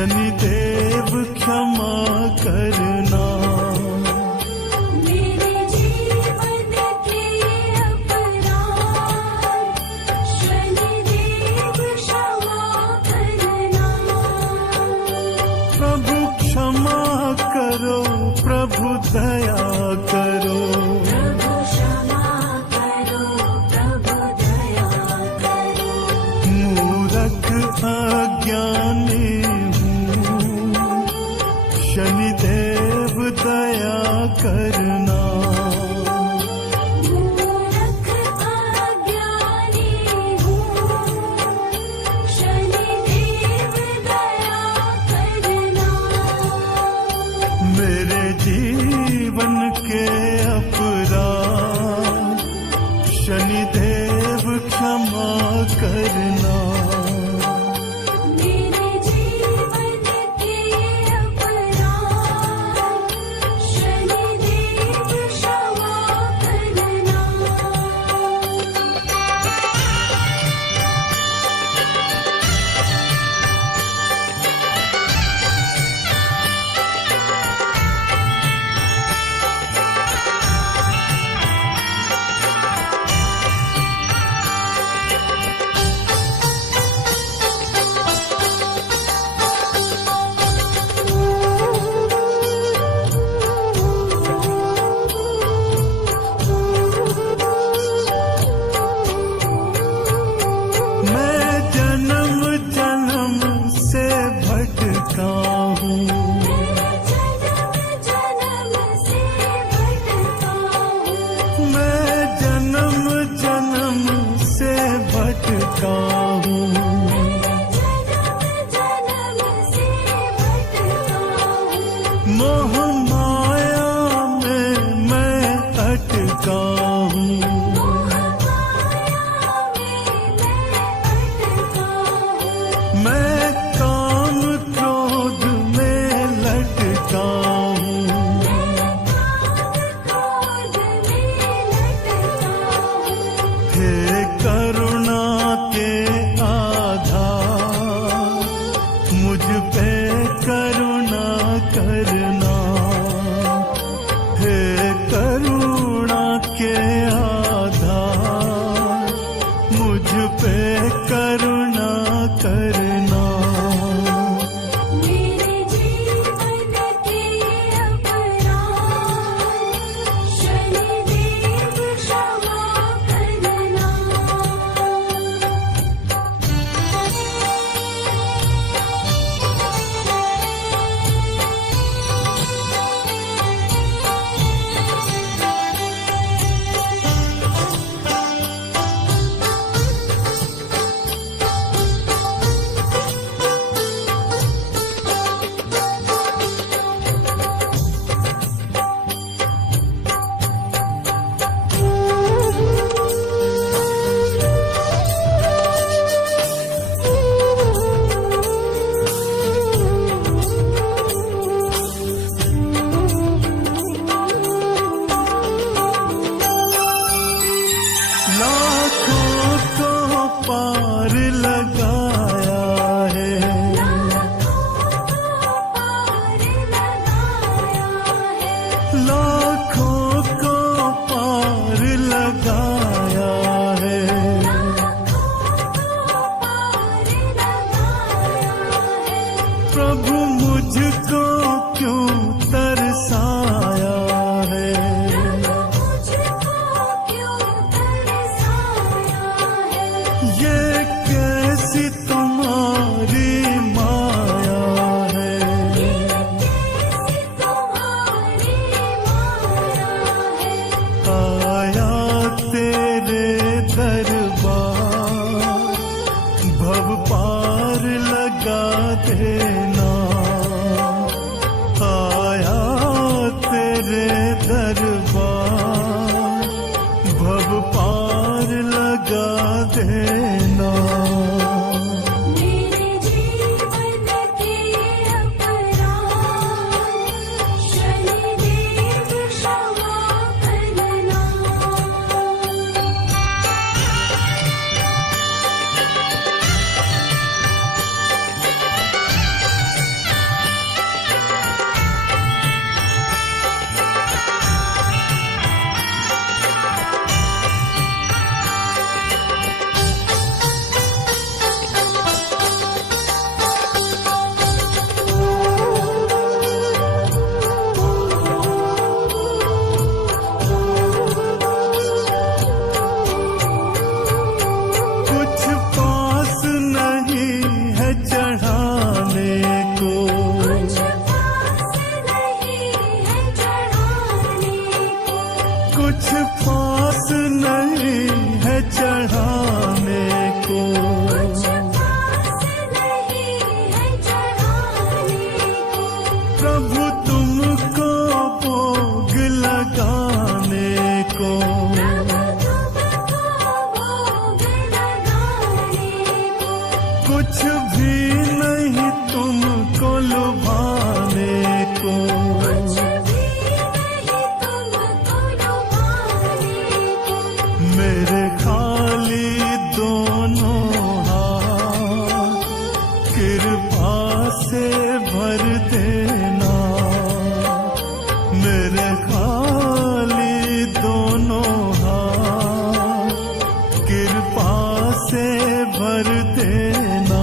शनिदेव क्षमा करना। मेरे जीवन के अपराध शनिदेव क्षमा करना। प्रभु क्षमा करो, प्रभु दया करो। प्रभु क्षमा करो, प्रभु दया करो। मूर्ख अज्ञानी शनिदेव दया करना। मूर्ख अज्ञानी हूँ, शनिदेव दया करना। मेरे जीवन के अपराध शनिदेव क्षमा करना। मेरे जीवन के अपराध शनिदेव क्षमा करना। मैं जन्म जन्म से भटका हूँ। मैं जन्म जन्म से भटका हूँ। मोह माया में मैं अटका हूँ। मैं काम क्रोध में लटका हूँ। हे करुणा के आधार मुझ पे करुणा करना। हे करुणा के आधार मुझ पे करुणा करना। मेरे जीवन के अपराध शनिदेव क्षमा करना। लाखों को पार लगाया है। लाखों को पार लगाया है। प्रभु मुझको क्यों तरसाया है। ये कैसी तुम्हारी माया है। आया तेरे दरबार भव पार लगा देना। आया तेरे दरबार भव पार लगा देना। मेरे जीवन के अपराध शनिदेव क्षमा करना। कुछ भी नहीं तुमको लुभाने को, कुछ भी नहीं तुमको लुभाने को। मेरे खाली दोनों हाथ कृपा से भर देना, मेरे खाली दोनों हाथ कृपा से भर देना।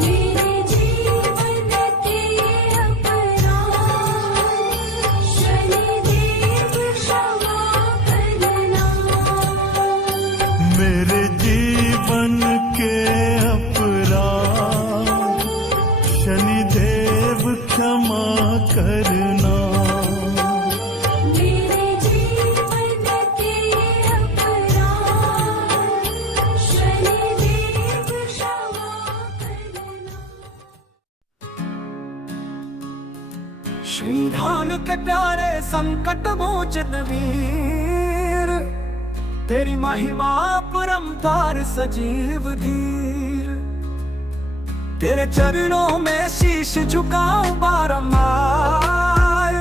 मेरे जीवन के अपराध शनिदेव क्षमा करना। मेरे जीवन के अपराध शनिदेव क्षमा करना। मेरे जीवन के अपराध शनिदेव क्षमा करना। श्रीधाम के प्यारे संकट मोचन वीर, तेरी महिमा परम्पार सजीव धीर। तेरे चरणों में शीश झुकाऊं बारंबार,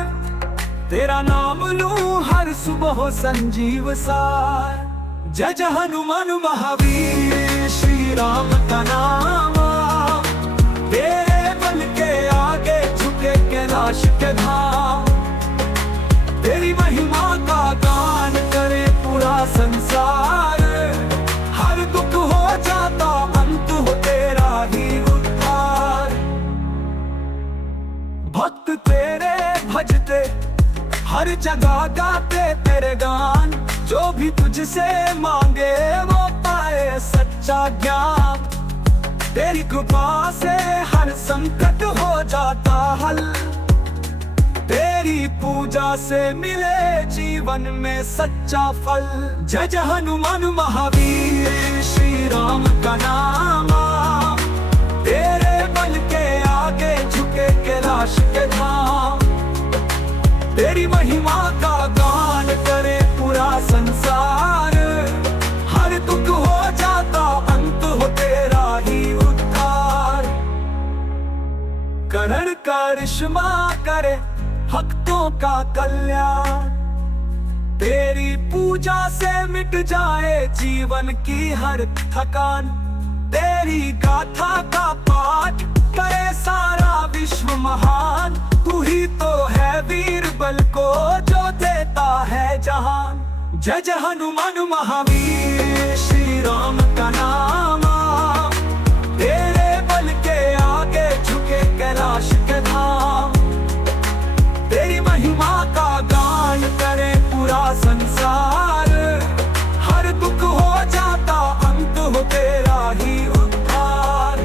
तेरा नाम लूं हर सुबह संजीव सार। जय जय हनुमान महावीर, श्री राम का नाम, तेरे बल के आगे झुके कैलाश के धाम। तेरी महिमा का गान करे पूरा संसार, हर दुख हो जाता अंत हो तेरा ही उद्धार। भक्त तेरे भजते हर जगह गाते तेरे गान, जो भी तुझसे मांगे वो पाए सच्चा ज्ञान। तेरी कृपा से हर संकट हो जाता हल, तेरी पूजा से मिले जीवन में सच्चा फल। जय जय हनुमान महावीर, श्री राम का नाम, तेरे बल के आगे झुके कैलाश के धाम। तेरी महिमा का गान करे पूरा संसार, हर दुख हो जाता अंत हो तेरा ही उद्धार। करण करिश्मा करे भक्तों का कल्याण, तेरी पूजा से मिट जाए जीवन की हर थकान। तेरी गाथा का पाठ करे सारा विश्व महान, तू ही तो है वीर बल को जो देता है जहान। जय जय हनुमान महावीर, श्री राम का नाम, तेरे बल के आगे झुके कैलाश के धाम। तेरी महिमा का गान करे पूरा संसार, हर दुख हो जाता अंत हो तेरा ही उद्धार।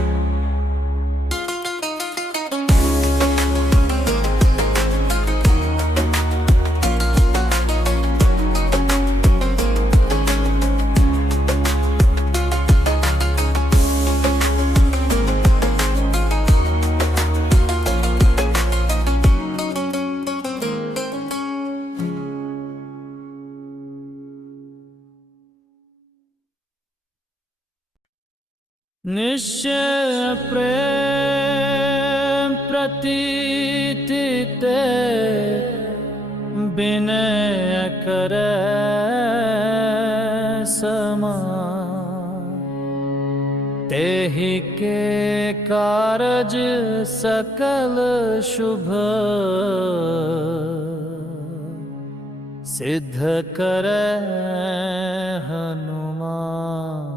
निश्चय प्रेम प्रतीति ते विनय करे समान। तेहि के कारज सकल शुभ सिद्ध करे हनुमान।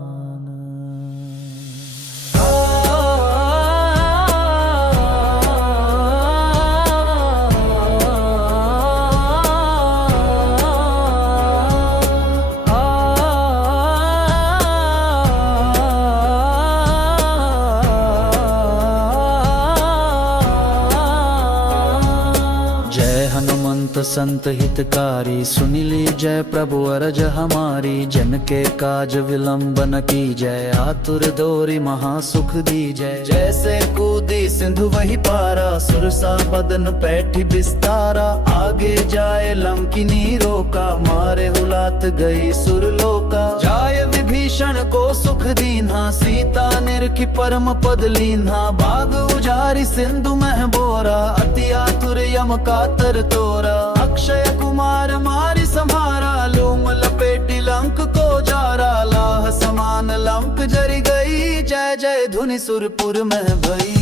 संत हितकारी सुनिली जय प्रभु अरज हमारी। जन के काज विलंब न की जय, आतुर दोरी महासुख दी जय। जैसे को कूदी सिंधु वही पारा, सुरसा बदन पैठी बिस्तारा, आगे जाए लंकिनी रोका, मारे हुलात गई सुरलोका। जाय विभीषण को सुख दीन्हा, सीता निरखी परम पद लीन्हा, बाग उजारी सिंधु मह बोरा, अति आतुर यम कातर तोरा। अक्षय कुमार मारी संहारा, लूम लपेटी लंक को जारा, लाह समान लंक जरी गई, जय जय धुनि सुरपुर में भई।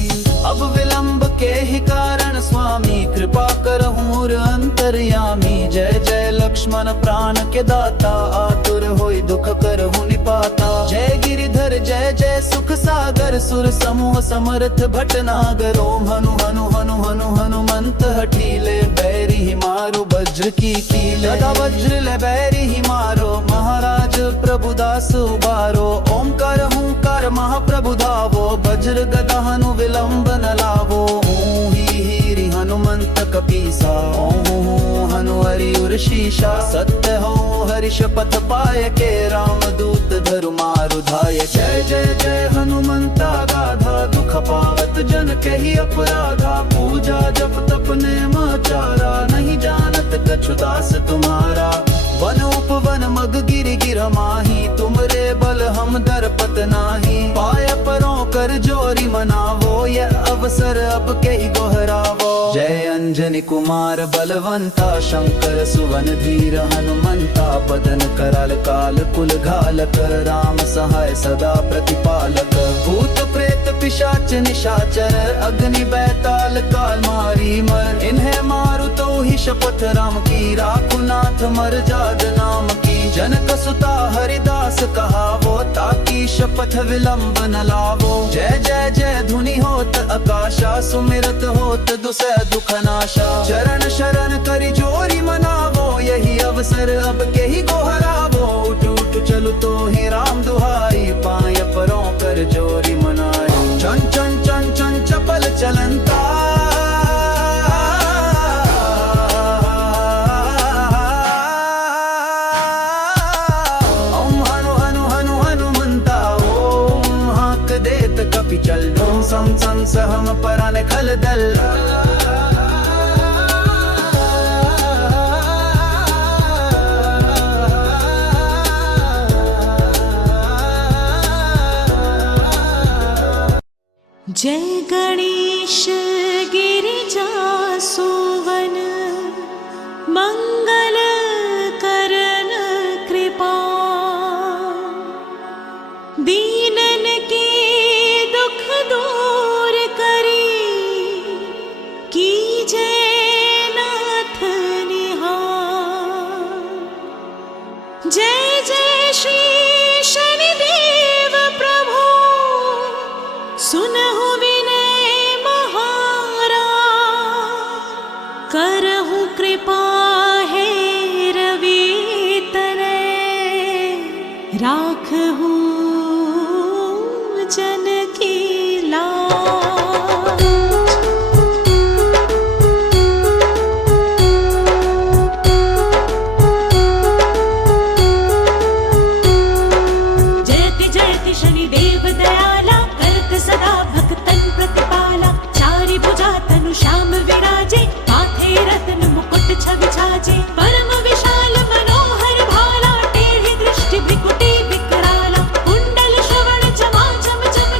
अब विलंब के ही कारण स्वामी, कृपा करहूँ अंतर्यामी, जय जय लक्ष्मण प्राण के दाता, आतुर होई दुख करहूँ निपाता। जय गिरिधर जय जय सुख सागर, सुर समूह समर्थ भटनागर, ओम हनु हनु हनु हनु हनुमंत हठीले, बैरी ही मारो वज्र की कीले, गदा वज्र ले बैरी ही मारो, महाराज प्रभुदास उबारो। ओमकार हूंकार महाप्रभु धावो, वज्र गदा हनु विलंब न लावो। हीरी हनुमंत कपीसा, ओं हनु हरि उर शीशा, सत्य हो हरि शपथ पाय के, राम दूत धरु मारु धाय। जय जय जय हनुमंता गाधा, दुख पावत जन के ही अपराधा, पूजा जप तप नेम आचारा, नहीं जानत कछु दास तुम्हारा। वन उपवन मग गिरि गिर माही, तुमरे बल हम दरपत नाही, पाय परों कर जोरी मनावो, यह अवसर अब के ही दोहरावो। जय अंजनी कुमार बलवंता, शंकर सुवन धीर हनुमंता, बदन कराल काल कुल घालक, राम सहाय सदा प्रतिपालक। भूत प्रेत पिशाच निशाचर, अग्नि बैताल काल मारी मर, इन्हें मारु तो ही शपथ राम की, राखु नाथ मर जाद नाम की। जनक सुता हरिदास कहावो, ताकि शपथ विलंब न लावो। जय जय जय धुनि होत आकाशा, सुमिरत होत दुसह दुख नाशा। चरण शरण करि जोरी मनावो, यही अवसर अब के ही गोहरावो। उठ उठ चलु तो ही राम दुहाई, पाय परों कर जोरी मनाई। चन चन चन चन चपल चलंता, चल ढों सम सम सहम परान खल दल। जय गणेश गिरिजा सुवन, मंगल करन कृपा, दीनन के दुख दूर करी, कीजय नाथ निहार। जय जय श्री शनिदेव प्रभु, सुनहु विनय महारा, करहु कृपा है रवि तनय, राखहु जन की लाज। जयति जयति शनिदेव दयाला, करत सदा भक्तन प्रतिपाला। चारि भुजा तनु श्याम विराजे, माथे रत्न मुकुट छवि छाजे। परम विशाल मनोहर भाला, टेढ़ी दृष्टि भ्रिकुटी विकराला। कुंडल श्रवण चमा चम चम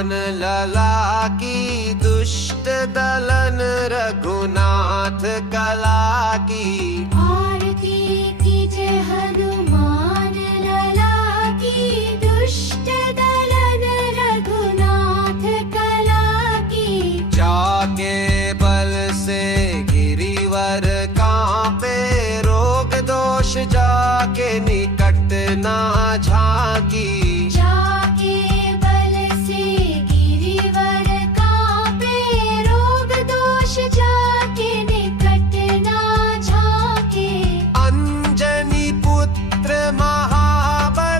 हनुमान लला की, दुष्ट दलन रघुनाथ कला की। आरती कीजे हनुमान लला की, दुष्ट दलन रघुनाथ कला की। जाके बल से गिरिवर कांपे, रोग दोष जाके निकट ना झांकी। जाके बल से गिरिवर कांपे, रोग दोष जाके निकट ना झांके। अंजनी पुत्र महाबलदाई,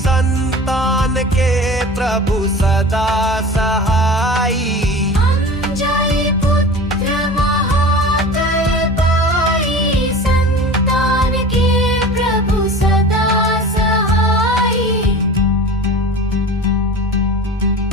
संतान के प्रभु सदा सहाई। अंजनी पुत्र महाबलदाई, संतान के प्रभु सदा सहाई।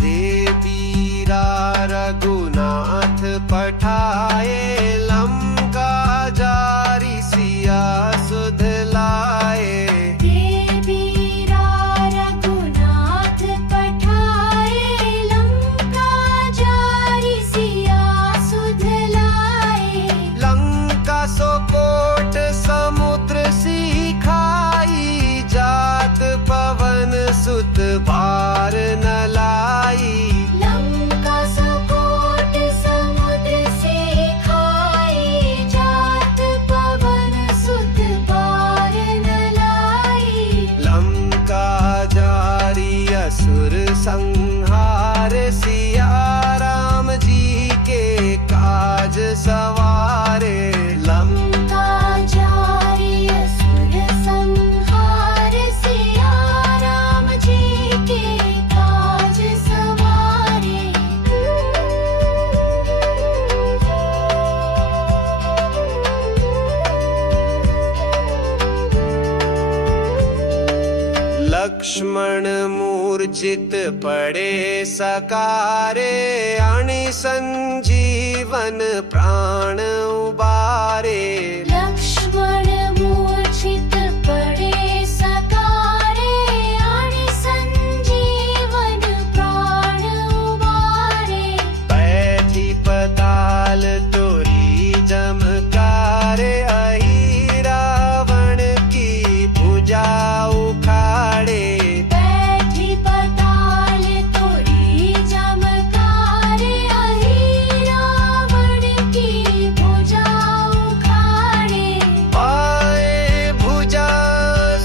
देवीरा रघुनाथ पठाए, लंका जारी सिया सुध लाए। देवीरा रघुनाथ पठाए, लंका जारी सिया सुध लाए। लंका सो कोट समुद्र सिखाई, जात पवन सुत बार न लाई। लंका सुकोट समुद्र से खाई, जात पवन सुत पार न लाई। लंका जारी असुर संहार, सिया राम जी के काज सवारे। लंका जारी असुर संहार, सिया राम जी के काज सवारे। लक्ष्मण मूर्छित पड़े सकारे, अणि संजीवन प्राण उबारे। लक्ष्मण मूर्छित पड़े सकारे, आणि संजीवन प्राण उबारे। बैठी पताल तोरी जमकारे, अहि रावण की भुजा उखाड़े। बैठी पताल तोरी जमकारे, अहि रावण की भुजा उखाड़े। पाए भुजा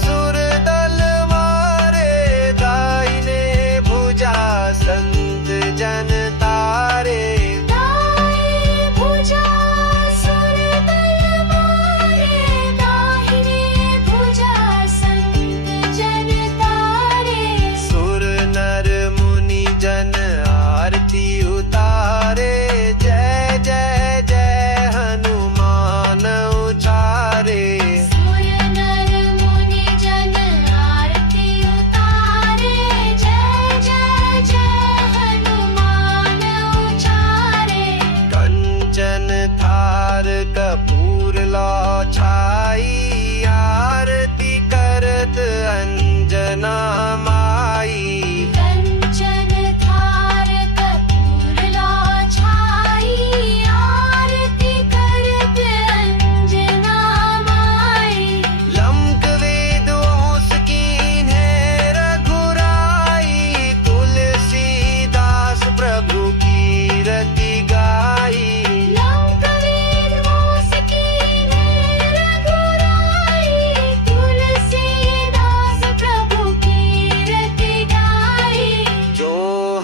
सुर दल मारे, दाहिने भुजा संत जन तारे। दाई भुजा सुर दल मारे, दाहिने भुजा संत जन तारे। सुर नर मुनि जन आरती उतारे, जय जय जय हनुमान उचारे। सुर नर मुनि जन आरती उतारे, जय जय जय हनुमान उचारे। कंचन थार कपूर लो छाई, आरती करत अंजना माई। कंचन थार कपूर लो छाई, आरती करत अंजना माई। लंक वेदोस कीन्हे रघुराई, तुलसीदास प्रभु कीरति गाई। लंक वेदोस कीन्हे रघुराई, तुलसीदास प्रभु कीरति गाई। जो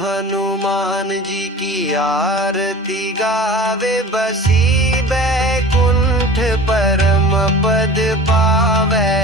हनुमान जी की आरती गावे, बसी बैकुंठ परम पद पावे।